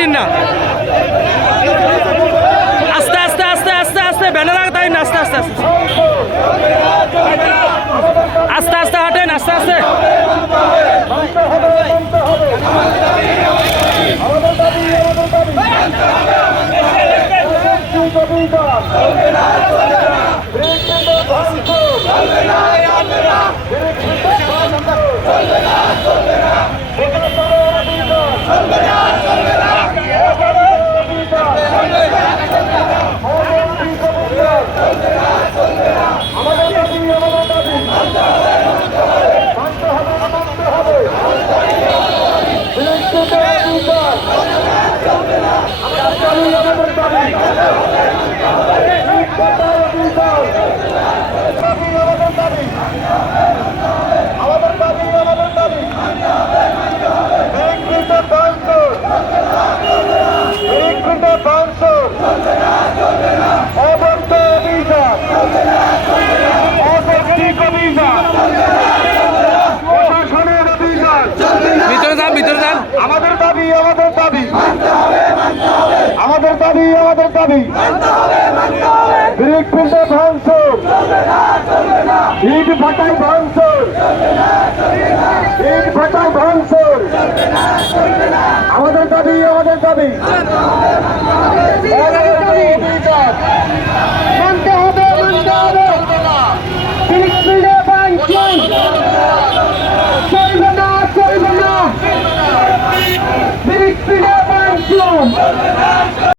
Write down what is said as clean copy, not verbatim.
তাইন না, আস্তে আস্তে আস্তে আস্তে আস্তে ব্যানার আগে তাইন না, আস্তে আস্তে আস্তে আস্তে আস্তে হাঁটেন, আস্তে আস্তে। ভিতরে যান, ভিতরে যান। আমাদের দাবি, আমাদের দাবি, আমাদের দাবি, আমাদের দাবি, হৃৎপিণ্ড ভাঙচুর, ইট ভাটায় ভাঙচুর, ইট ভাটায় ভাঙচুর, আমাদের দাবি, আমাদের দাবি, আমাদের